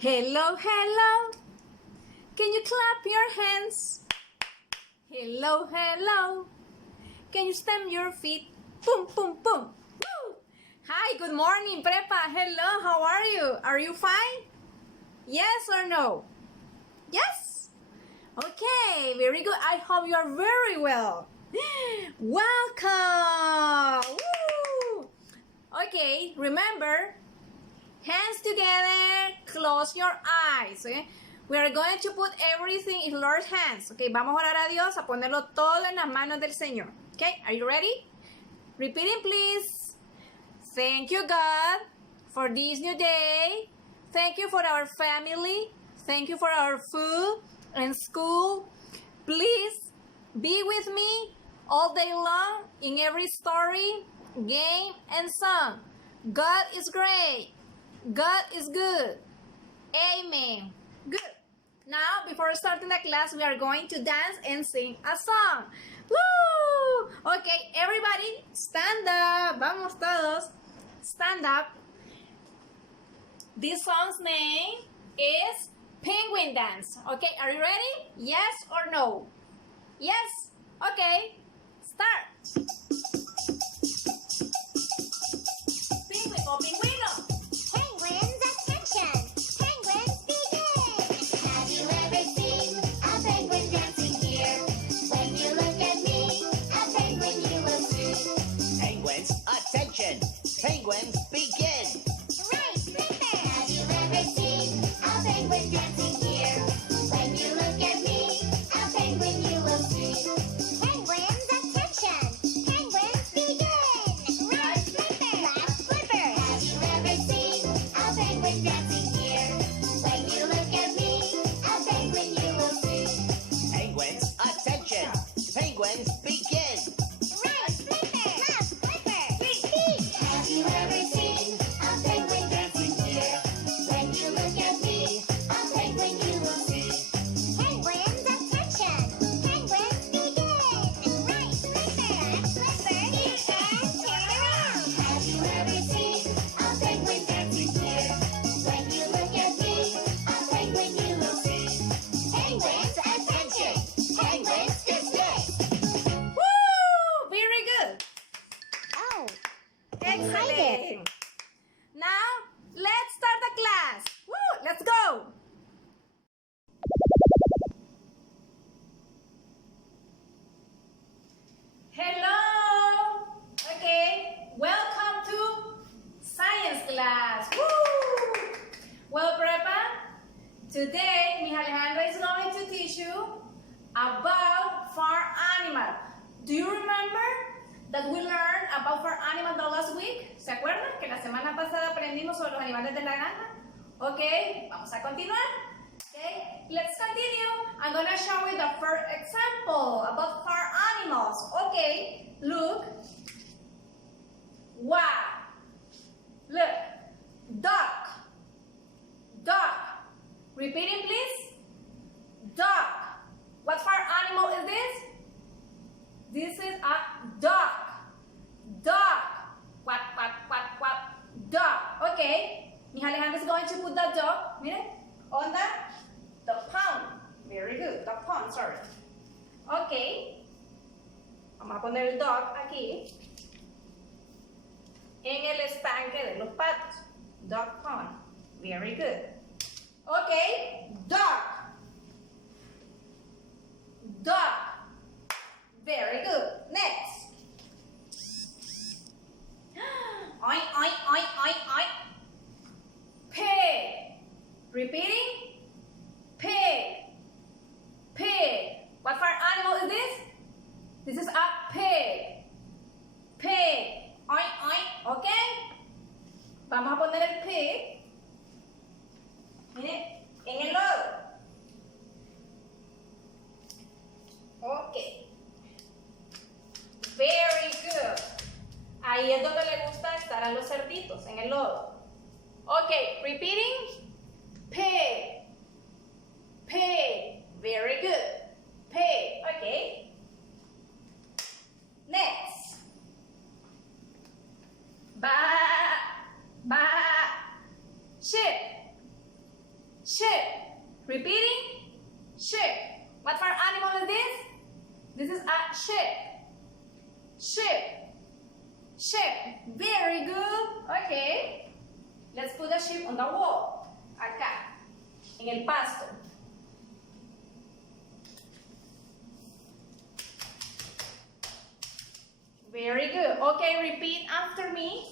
Hello, hello. Can you clap your hands? Hello, hello. Can you stamp your feet? Boom, boom, boom. Woo! Hi, good morning, Prepa. Hello, how are you? Are you fine? Yes or no? Yes? Okay, very good. I hope you are very well. Welcome! Woo! Okay, remember, hands together, close your eyes. Okay? We are going to put everything in Lord's hands. Okay, vamos a orar a Dios, a ponerlo todo en las manos del Señor. Okay, are you ready? Repeating, please. Thank you, God, for this new day. Thank you for our family. Thank you for our food and school. Please be with me all day long in every story, game, and song. God is great. God is good. Amen. Good. Now, before starting the class, we are going to dance and sing a song. Woo! Okay, everybody, stand up. Vamos todos. Stand up. This song's name is Penguin Dance. Okay, are you ready? Yes or no? Yes. Okay. Start. Penguin o pingüino. Penguins, attention! Penguins, begin! Have you ever seen a penguin dancing here? When you look at me, a penguin you will see. Penguins, attention! Penguins, begin! Right, Flipper! Have you ever seen a penguin dancing here? When you look at me, a penguin you will see. Penguins, attention! Penguins, begin! Right, Flipper! Left, Flipper! Have you ever seen a penguin dancing here? When you look at me, a penguin you will see. Penguins, attention! Penguins, begin! Right, Flipper! Left, Flipper! Repeat! Have you ever seen a penguin dancing here? When you look at me, a penguin you will see. Penguins, attention! Penguins, begin! Right, Flipper! Left, Flipper! And turn around! Have you ever seen a penguin dancing here? When you look at me, a penguin you will see. Penguins, attention! Penguins, dismissed! Woo! Very good. Oh, Excellent. Now, let's start the class. Woo! Let's go. Hello. Okay. Welcome to science class. Woo! Well, Prepa, today Miss Alejandra is going to teach you about farm animal. Do you remember that we learned about farm animal the last week? ¿Se acuerdan que la semana pasada aprendimos sobre los animales de la granja? Okay, vamos a continuar. Okay, let's continue. I'm gonna show you the first example about farm animals. Okay, look. Wow. Look. Duck. Duck. Repeating, please. Duck. What farm animal is this? This is a duck. Duck. Quack, quack, quack, quack. Duck. Okay. Miss Alejandra is going to put the duck, mire, on the pond. Very good. The pond, sorry. Okay. Vamos a poner el duck aquí. En el estanque de los patos. Duck pond. Very good. Okay. Duck. Duck. Very good. Next. Oink, oink, oink, oink, oink. Pig. Repeating. Pig. Pig. What farm animal is this? This is a pig. Pig. Oink, oink. Okay. Vamos a poner el pig. Mire, en el lodo. Okay. Very good. Ahí es donde le gusta estar a los cerditos, en el lodo. Okay, repeating. Pig. Pig. Very good. Pig. Okay. Next. Ba. Ba. Sheep. Repeating, sheep. What for animal is this? This is a sheep. Sheep. Sheep. Very good. Okay. Let's put the sheep on the wall. Acá. En el pasto. Very good. Okay, repeat after me.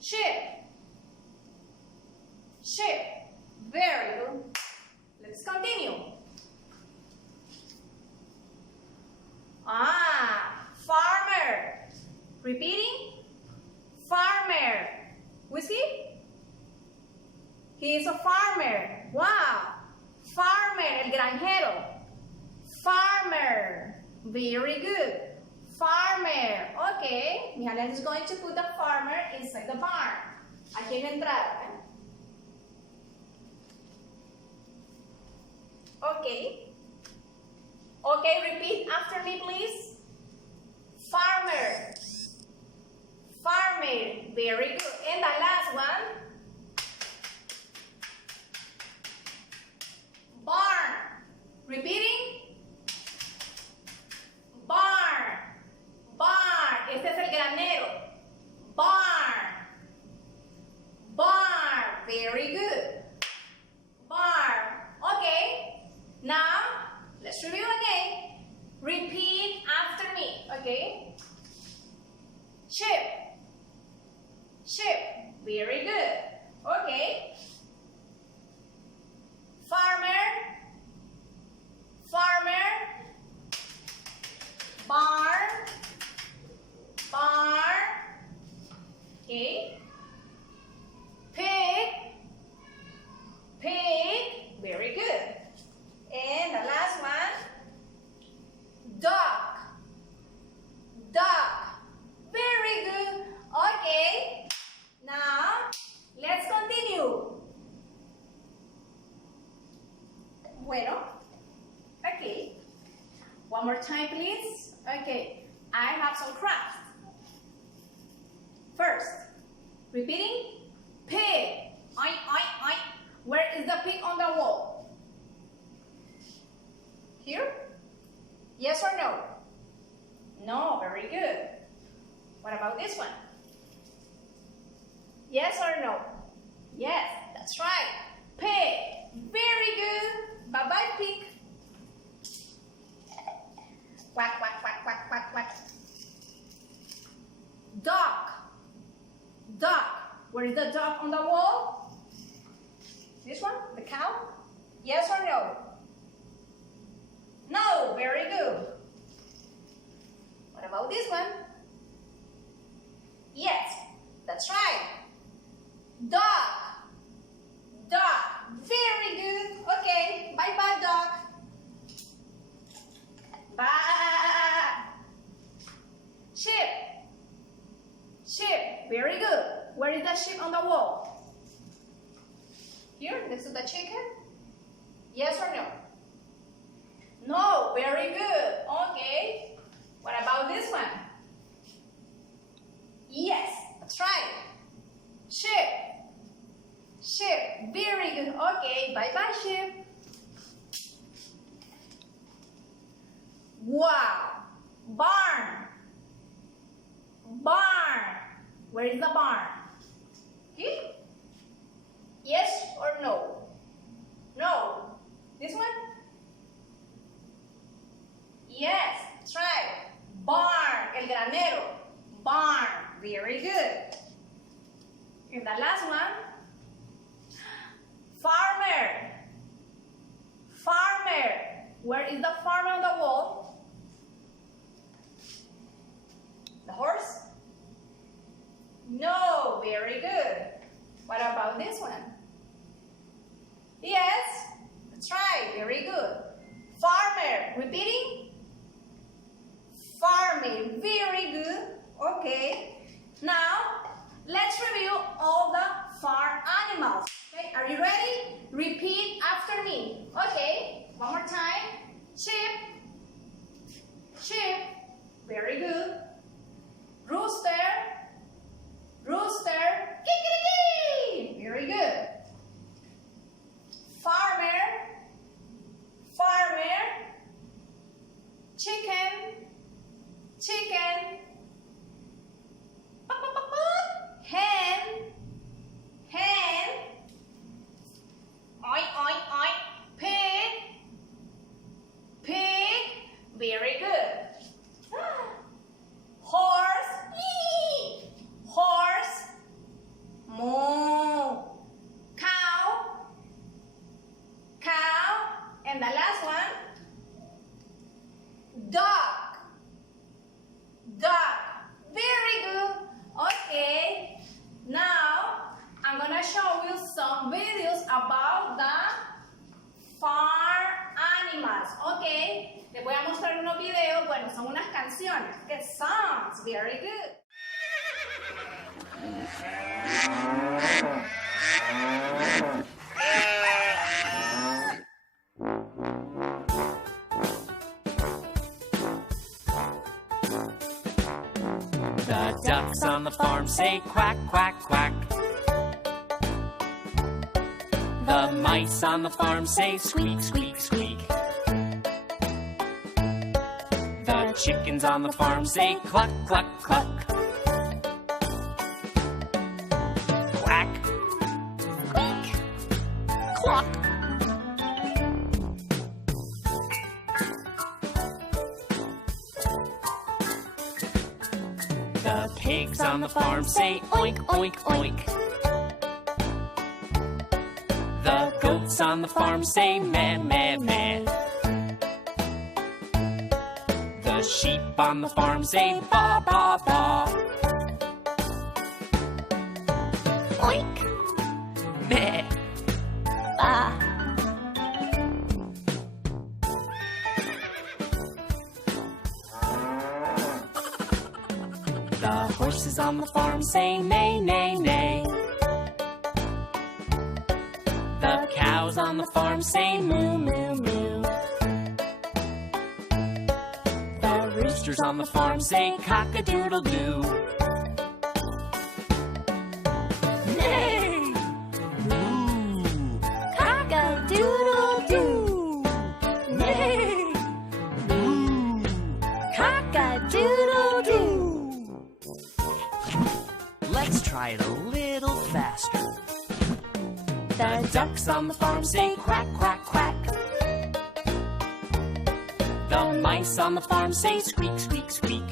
Sheep. Sheep. Very good. Let's continue. Farmer. Repeating. Farmer. Who is he? He is a farmer. Wow. Farmer, el granjero. Farmer. Very good. Farmer. Okay. Mijael is going to put the farmer inside the barn. Aquí en la entrada. Okay. Okay, repeat after me, please. Farmer. Farmer. Very good. And the last one. Barn. Repeating. Barn. Barn. Este es el granero. Barn. Barn. Very good. Barn. Okay. Now, let's review again. Repeat after me. Okay. Sheep. Sheep. Very good. Okay. Farmer. Farmer. Barn. Barn. Okay. Pig. Pig. Very good. And the last one. Duck. Duck. Very good. Okay. Now, let's continue. Bueno. Okay. One more time, please. Okay. I have some crafts. First, repeating. Pig. Oink, oink, oink. Where is the pig on the wall? Here? Yes or no? No, very good. What about this one? Yes or no? Yes, that's right. Pig. Very good. Bye-bye, pig. Quack, quack, quack, quack, quack, quack. Duck. Duck. Where is the duck on the wall? This one? The cow? Yes or no? No, very good. What about this one? Yes, that's right. Duck. Duck. Very good. Okay, bye-bye, duck. Bye. Sheep. Sheep. Very good. Where is the sheep on the wall? Here, next to the chicken? Yes or no? No, very good. Okay. What about this one? Yes, that's right. Sheep. Sheep. Very good. Okay, bye-bye, sheep. Wow. Barn. Barn. Where is the barn? Here? Yes or no? No. This one? Yes, that's right. Barn, el granero. Barn, very good. And the last one? Farmer. Farmer. Where is the farmer on the wall? The horse? No, very good. What about this one? Yes, that's right, very good. Farmer, repeating. Farming, very good. Okay. Now, let's review all the farm animals. Okay, are you ready? Repeat after me. Okay, one more time. Sheep. Sheep. Very good. Rooster. Rooster. Kikiriki. Very good. Farmer. And the last one, dog. Dog. Very good. Okay. Now, I'm gonna show you some videos about the farm animals. Okay. Les voy a mostrar unos videos. Bueno, son unas canciones. Que songs. Very good. The ducks on the farm say quack, quack, quack. The mice on the farm say squeak, squeak, squeak. The chickens on the farm say cluck, cluck, cluck. Quack, squeak, cluck. The pigs on the farm say oink, oink, oink. The goats on the farm say meh, meh, meh. The sheep on the farm say ba, ba, ba. Oink, meh, ba. The horses on the farm say neigh, neigh, neigh. The cows on the farm say moo, moo, moo. The roosters on the farm say cock-a-doodle-doo. Neigh! Moo! Cock-a-doodle-doo! Neigh! Moo! Cock-a-doodle-doo! Let's try it a little faster. The ducks on the farm say quack, quack, quack. The mice on the farm say squeak, squeak, squeak.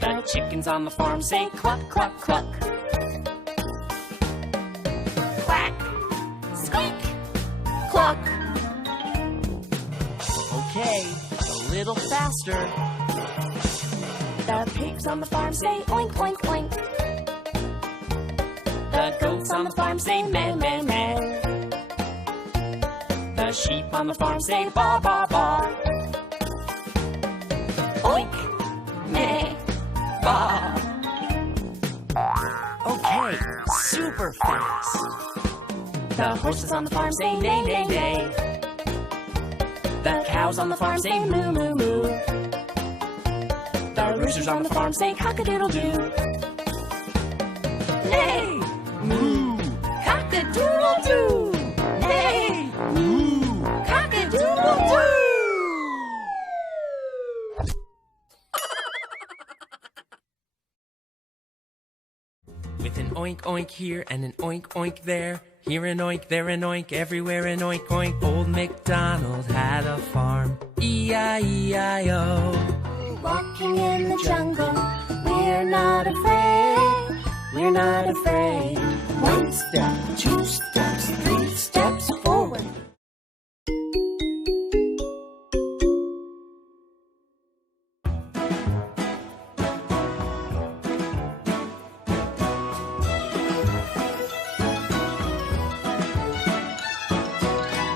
The chickens on the farm say cluck, cluck, cluck. Quack, squeak, cluck. Okay, a little faster. The pigs on the farm say oink, oink, oink. The goats on the farm say meh, meh, meh. The sheep on the farm say ba, ba, ba. Oink, meh, ba. Okay, super fast. The horses on the farm say neigh, neigh, neigh. The cows on the farm say moo, moo, moo. The roosters on the farm say cock-a-doodle-doo. Neigh! Moo! Cock-a-doodle-doo! Neigh! Moo! Cock-a-doodle-doo! With an oink oink here and an oink oink there, here an oink, there an oink, everywhere an oink oink. Old MacDonald had a farm, E-I-E-I-O. Walking in the jungle, we're not afraid. We're not afraid. One step, two steps, three steps forward.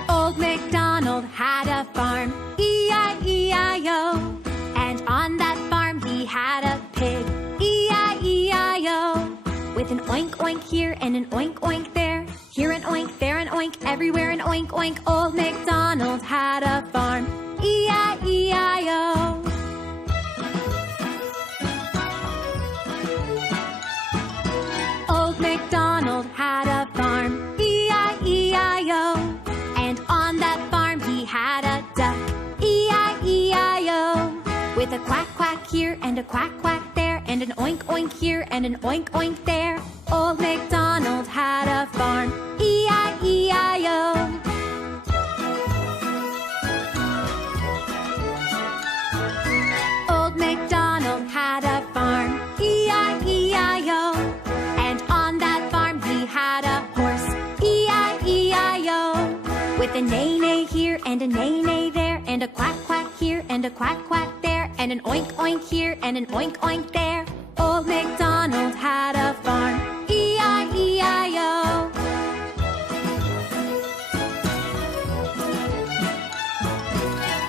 Old MacDonald had a farm, E-I-E-I-O. And on that farm he had a pig, E-I-E-I-O. With an oink oink here and an oink oink there, here an oink, there an oink, everywhere an oink oink. Old MacDonald had a farm, E-I-E-I-O. Old MacDonald had a farm, E-I-E-I-O. And on that farm he had a duck, E-I-E-I-O. With a quack quack here and a quack quack there, and an oink oink here and an oink oink there. Old MacDonald had a farm, E-I-E-I-O. Old MacDonald had a farm, E-I-E-I-O. And on that farm he had a horse, E-I-E-I-O. With a neigh-neigh here and a neigh-neigh there, and a quack-quack here and a quack-quack there, and an oink-oink here and an oink-oink there. Old MacDonald had a farm, E-I-E-I-O.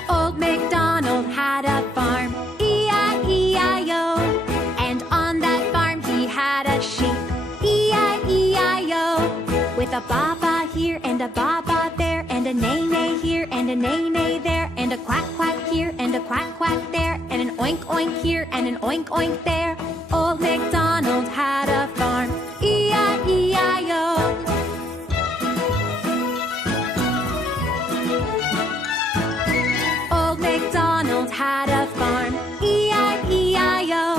Old MacDonald had a farm, E-I-E-I-O. And on that farm he had a sheep, E-I-E-I-O. With a baa-baa here and a baa-baa there, and a neigh-neigh here and a neigh-neigh there, and a quack-quack here and a quack-quack there, and an oink-oink here and an oink-oink there. Old MacDonald had a farm, E-I-E-I-O. Old MacDonald had a farm, E-I-E-I-O.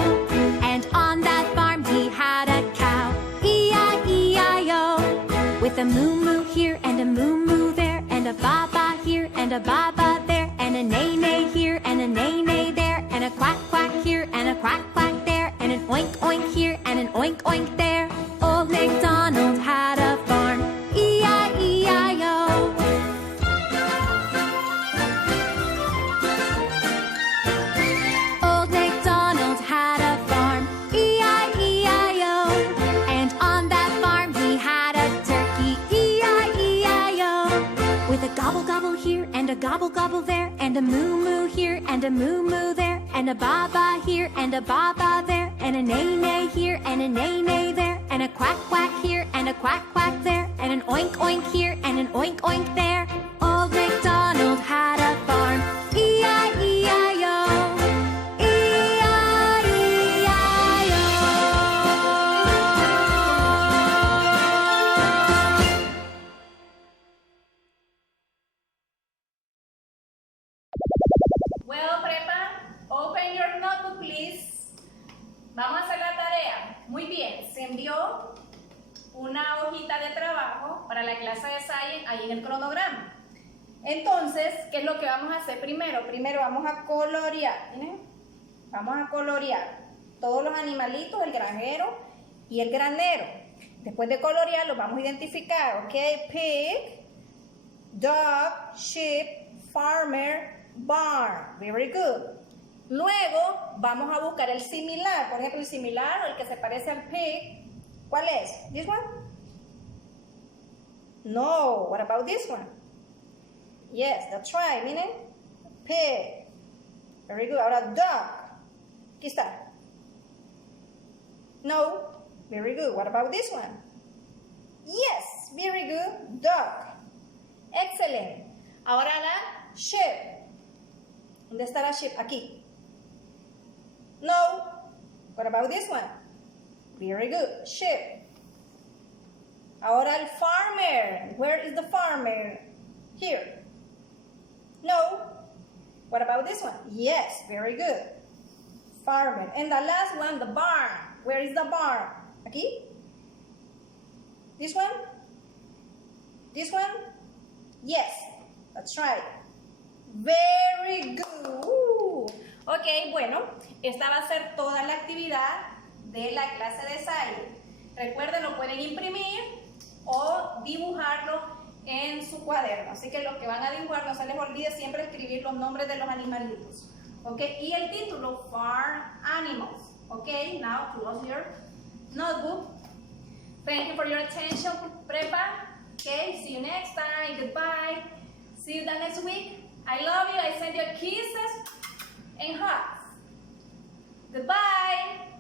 And on that farm he had a cow, E-I-E-I-O. With a moo-moo here and a moo-moo there, and a baa-baa here and a baa-baa there, and a neigh-neigh here and a neigh-neigh there, and a quack-quack here and a quack-quack there, and an oink-oink here and an oink-oink there. Old MacDonald had a farm, E-I-E-I-O. Old MacDonald had a farm, E-I-E-I-O. And on that farm he had a turkey, E-I-E-I-O. With a gobble-gobble here and a gobble-gobble there, and a moo-moo here and a moo-moo there, and a baa-baa here and a baa-baa there, and a neigh-neigh here and a neigh-neigh there, and a quack-quack here and a quack-quack there, and an oink-oink here and an oink-oink there. Old MacDonald had a farm, E-I-E-I-O. E-I-E-I-O. Well, Prepa, open your notebook, please. Vamos a hacer la tarea. Muy bien, se envió una hojita de trabajo para la clase de Science ahí en el cronograma. Entonces, ¿qué es lo que vamos a hacer primero? Primero vamos a colorear, ¿miren? Vamos a colorear todos los animalitos, el granjero y el granero. Después de colorear, los vamos a identificar, ¿ok? Pig, dog, sheep, farmer, barn. Very good. Luego vamos a buscar el similar. Por ejemplo, el similar o el que se parece al pig. ¿Cuál es? This one? No. What about this one? Yes, that's right. Miren. Pig. Very good. Ahora dog. Aquí está. No. Very good. What about this one? Yes. Very good. Dog. Excellent. Ahora la sheep. ¿Dónde está la sheep? Aquí. No. What about this one? Very good. Sheep. Ahora el farmer. Where is the farmer? Here. No. What about this one? Yes. Very good. Farmer. And the last one, the barn. Where is the barn? Aquí. This one? This one? Yes. That's right. Very good. Ok, bueno, esta va a ser toda la actividad de la clase de Science. Recuerden, lo pueden imprimir o dibujarlo en su cuaderno. Así que los que van a dibujar, no se les olvide siempre escribir los nombres de los animalitos. Ok, y el título, Farm Animals. Ok, now close your notebook. Thank you for your attention, Prepa. Ok, see you next time. Goodbye. See you the next week. I love you. I send you kisses and hugs. Goodbye.